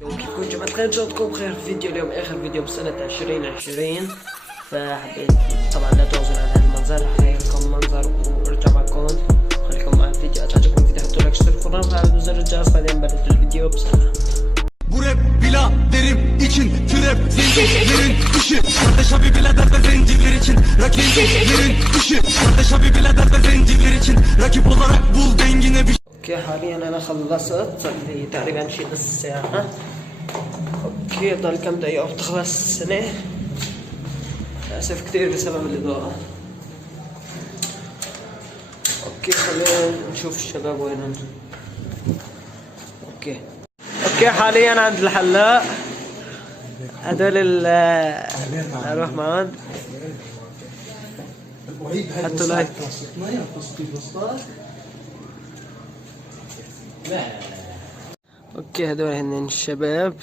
كيفكم جماعة الخير؟ جاتكم بخير في فيديو اليوم، آخر فيديو بسنة 2020. فحبيت طبعا لا تغزلوا على هذا المنظر، هيكون منظر ورجع معكم. خليكم مع الفيديو، تعجبكم الفيديو حطوا لايك اشتركوا وفعلوا زر الجرس. بعدين نبدأ الفيديو بسرعة. Bu rap biraderim için trap zincirlerin dışı. Kardeş abi birader de zenciler için rakiplerin dışı. Kardeş abi birader de zenciler için rakip olarak bul dengine bir. اوكي حاليا انا خلصت، صار لي تقريبا شي نص ساعة. اوكي ضل كم دقيقة وبتخلص السنة. للأسف كتير بسبب الإضاءة. اوكي خلينا نشوف الشباب وينهم. اوكي حاليا عند الحلاق. هدول الرحمن حطوا لايك. اوكي هدول هن الشباب،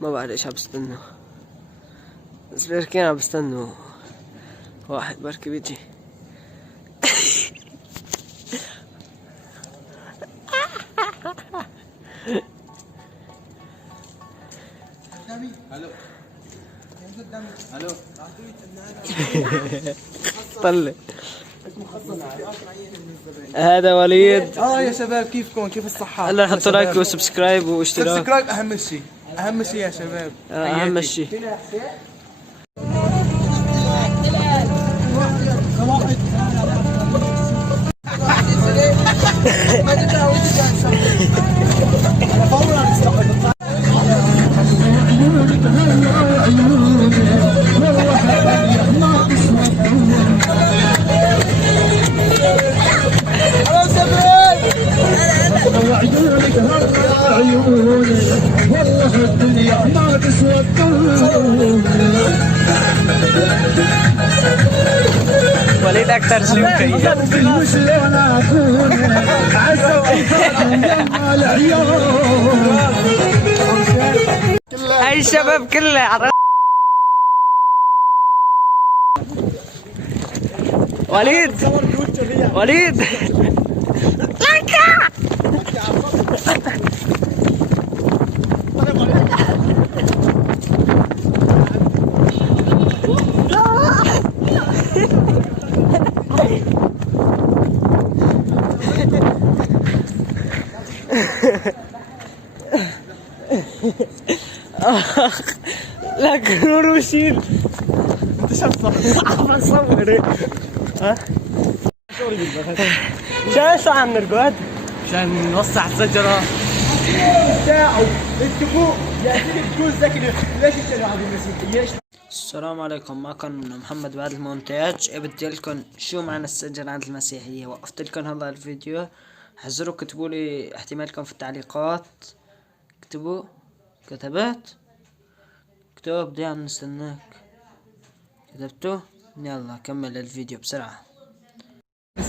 ما بعرف ايش عم بستنوا، بس بركي عم بستنوا واحد بركي بيجي. الو طلع هذا وليد. يا شباب كيفكم؟ كيف الصحة؟ هلا حطوا لايك وسبسكرايب واشتراك. سبسكرايب أهم شيء، أهم شيء يا شباب، أهم شيء. وليد أكثر شيء مكيف. هاي الشباب كلها وليد لا كرور وشيل. انت شو عم تصور؟ ها شو عم نرقد؟ عشان نوسع الشجرة بتاعه. انت فوق يا سيدي تكون ذكي، ليش الشجرة عند المسيحية؟ السلام عليكم، معكم محمد بعد المونتاج. بدي لكم شو معنى السجن عند المسيحية. وقفت لكم هلا الفيديو، حذروا كتبوا لي احتمالكم في التعليقات. اكتبوا. كتبت؟ اكتب، بدي عم نستناك. كتبتوا؟ يلا كمل الفيديو بسرعة.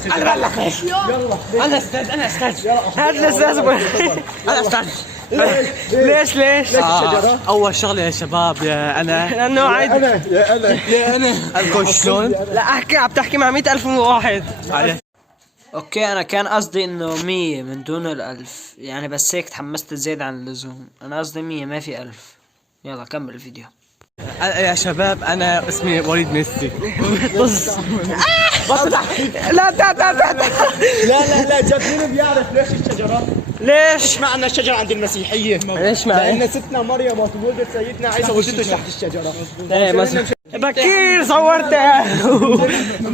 انا بقول لك ايش؟ يلا انا استاذ هذا الاستاذ انا استاذ. ليش الشجرة؟ اول شغله يا شباب يا انا لانه عادي. يا انا الكل شلون؟ لا احكي، عم تحكي مع 100,000 واحد. اوكي انا كان قصدي انه 100 من دون ال1000 يعني، بس هيك تحمست زيادة عن اللزوم. انا قصدي 100 ما في 1000. يلا كمل الفيديو. يا شباب انا اسمي وليد ميسي. طز. لا لا جد مين بيعرف ليش الشجرة؟ ليش معنى الشجرة عند المسيحية؟ ليش لأن ستنا مريم ولدت سيدنا عيسى ولدته تحت الشجرة. ايه بكير صورتها.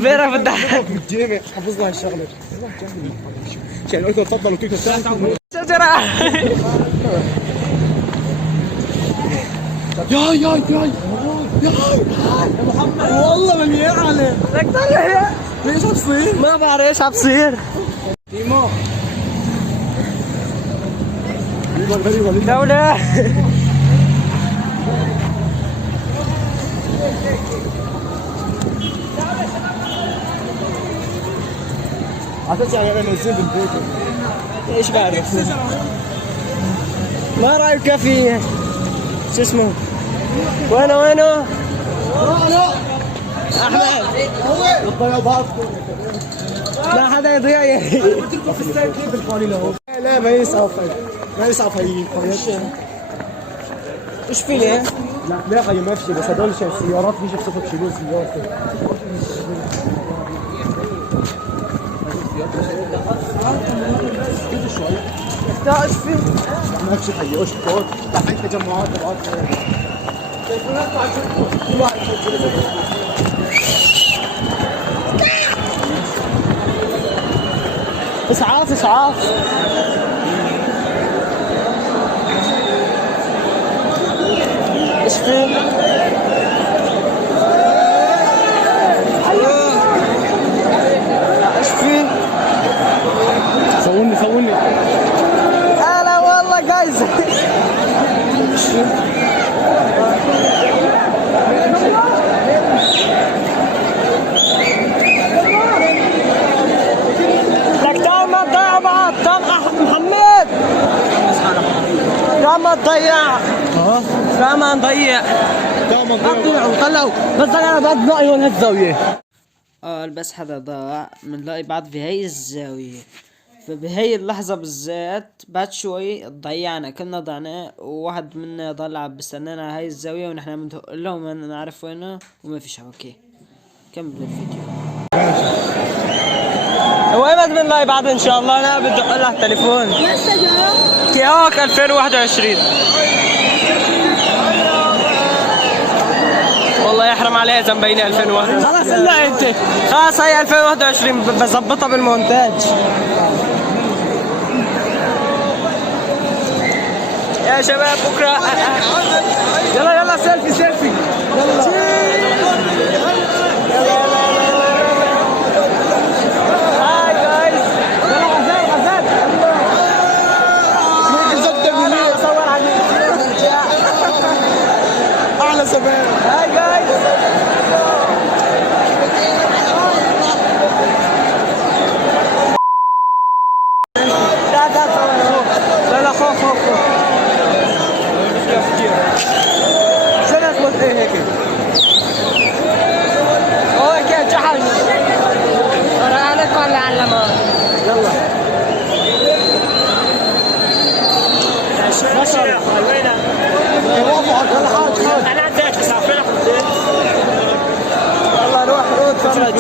فيرا بتضحك. جيمي حفظنا هالشغلة. عشان قلت تفضلوا كيف شجرة. يا محمد والله من يعلم. لك طلع. ليش عم بصير؟ ما بعرف ايش عم بصير. تيمو دولة. عطيت يعني انا نزل بالبيت. ايش بعرف؟ ما رايك في شو اسمه؟ وينه؟ احمد لا حدا يضيع يعني. لا ما يسعف هي القرية. ايش في ليه؟ لا يا اخي ما في شيء، بس هذول سيارات بيجي بصفة شيلون سيارات. لا ايش في؟ ما في شيء حي، ايش فوت؟ تحت تجمعات تبعات. اسعاف اسعاف. ايش في؟ ايش في؟ صوني هلا والله جايز. لك تعال ما تضيع بعض. محمد تعال ما تضيع. لا ما نضيع. طلعوا بس انا بعد نلاقي هون هالزاويه. بس حدا ضاع بنلاقي بعض في هاي الزاوية، فبهي اللحظة بالذات بعد شوي ضيعنا، كنا ضعنا وواحد منا ضل عم بستنانا على هاي الزاوية ونحن بندق له وما نعرف وينه وما في شبكة. كمل الفيديو. وين ما بنلاقي بعض ان شاء الله. انا بدق له التليفون كياك 2021. والله يحرم عليها زنبيني 2001. خلاص الا انت خلاص هي 2021 بظبطها بالمونتاج. يا شباب بكره يلا سيلفي هاي جايز. يلا غزال صور على اعلى شباب. هاي جايز. لا خوف شنو اسمه هيك هيك جحش. انا قال علمه. يلا ماشي وينه؟ انا عندك مسافر. يلا روح اتفرج.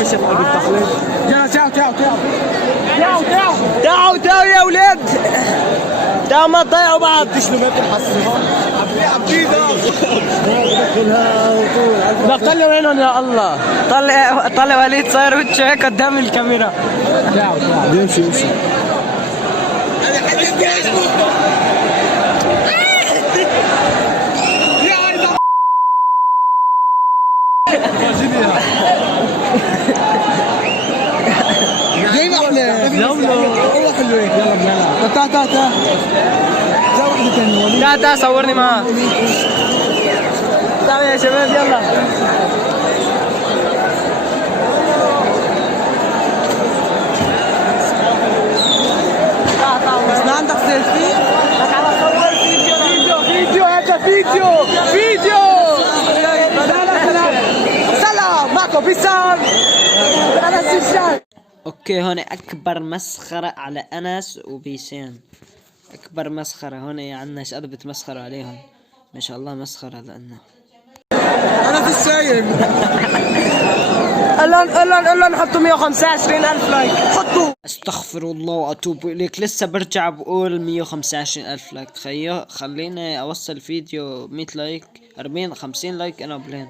تعالوا يا ولاد. تعالوا ما تضيعوا بعض. بدك طلع وينهم يا الله. طلع وليد صاير وجهه هيك قدام الكاميرا. يمشي زي ما احنا والله حلوين. يلا بنلعب. تعال جا وحده ثانيه. تعال صورني معاه. تعال يا شباب يلا. بس ما عندك سيلفي؟ تعال صور فيديو هذا فيديو. سلام معكم بيسام. انا سيشان. اوكي هون اكبر مسخرة على انس وبيسان. اكبر مسخرة هون عنا ايش قد بتمسخروا عليهم. ما شاء الله مسخرة لأنه انا في السايب. قلن حطوا 125,000 لايك. حطوا. استغفر الله واتوب اليك. لسه برجع بقول 125,000 لايك. تخيل خليني اوصل فيديو 100 لايك 40 50 لايك انا بلين.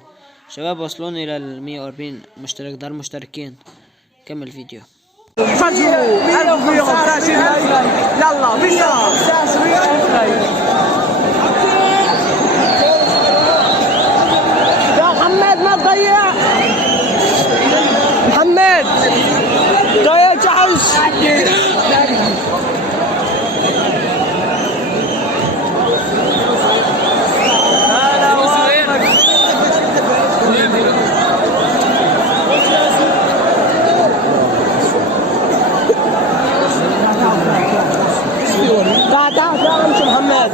شباب وصلوني لل 140 مشترك. دار مشتركين. كمل فيديو. فجروا 125 لايك. يلا 125,000 لايك. يا محمد ما تضيع. محمد ضيع جحش. تعال امشي محمد.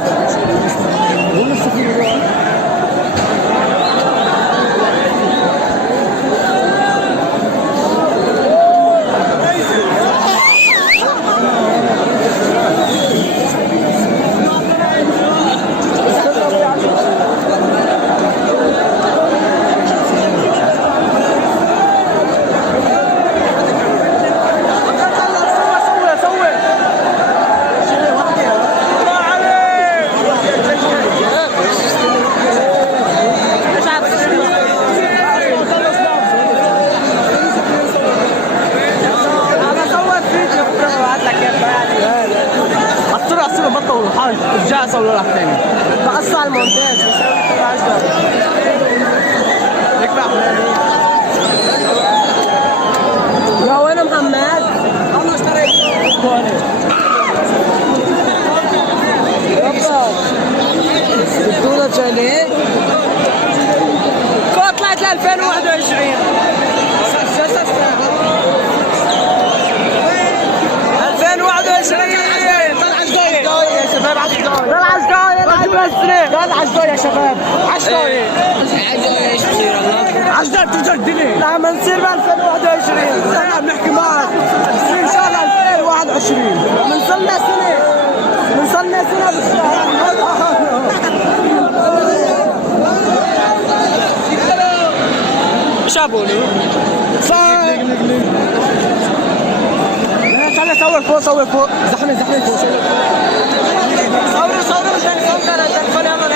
مع المونتاج بس انا عايز نكبح يا وين محمد؟ انا اشتريت يابا البطولة جايين كورة طلعت ل 2021 يا شباب 10 10 تقدر الدنيا لا ما نصير ب 2021 لا بنحكي معك ان شاء الله 2021 بنصلنا سنه بالشهر شابوني تعال صور فوق زحمه فوق صور مشان صور التليفون يعمل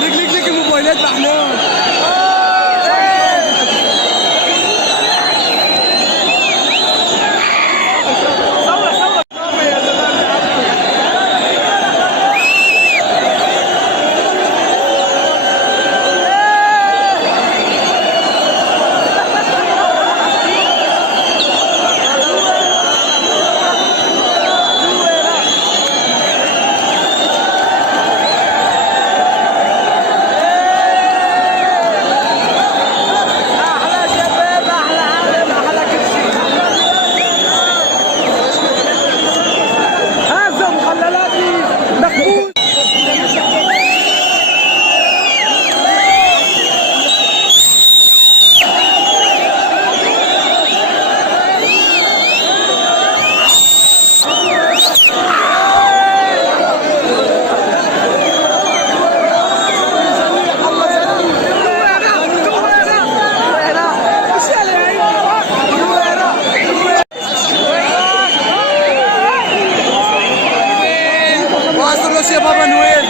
هيك ليك الموبايلات محلول يا بابا نويل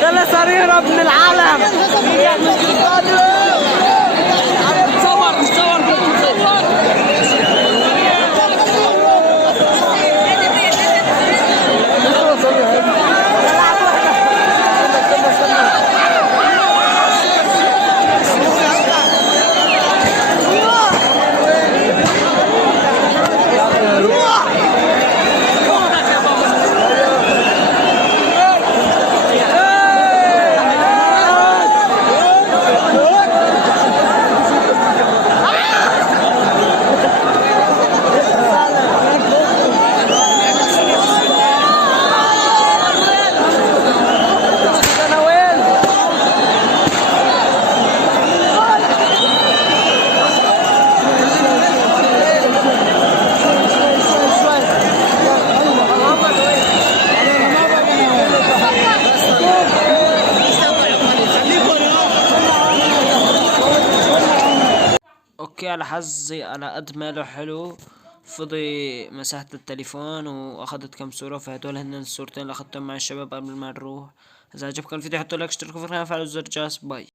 ده صار يهرب من العالم اوكي، على حظي على قد ما له حلو فضي مساحة التليفون واخدت كم صورة، فهدول هن الصورتين اللي اخدتهم مع الشباب قبل ما نروح. اذا عجبكم الفيديو حطوا لايك، اشتركوا في القناة، وفعلوا زر الجرس. باي.